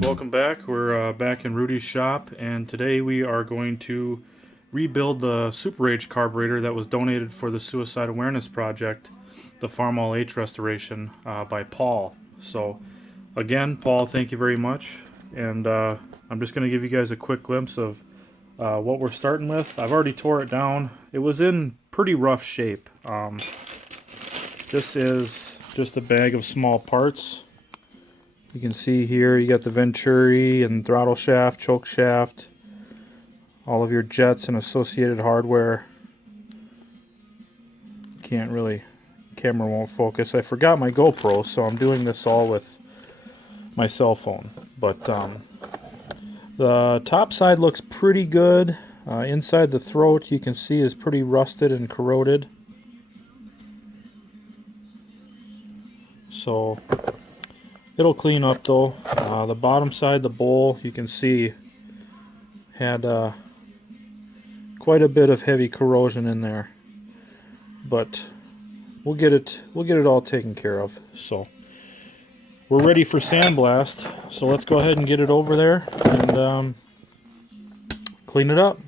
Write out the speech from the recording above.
Welcome back. We're back in Rudy's shop, and today we are going to rebuild the Super H carburetor that was donated for the Suicide Awareness Project, the Farmall H restoration by Paul. So again, Paul, thank you very much, and I'm just going to give you guys a quick glimpse of what we're starting with. I've already tore it down. It was in pretty rough shape. This is just a bag of small parts. You can see here you got the venturi and throttle shaft, choke shaft, all of your jets and associated hardware. Can't really, camera won't focus. I forgot my GoPro, so I'm doing this all with my cell phone. But the top side looks pretty good. Inside the throat you can see is pretty rusted and corroded. So it'll clean up though. The bottom side, the bowl, you can see had quite a bit of heavy corrosion in there, but we'll get it all taken care of. So we're ready for sandblast. So let's go ahead and get it over there and clean it up.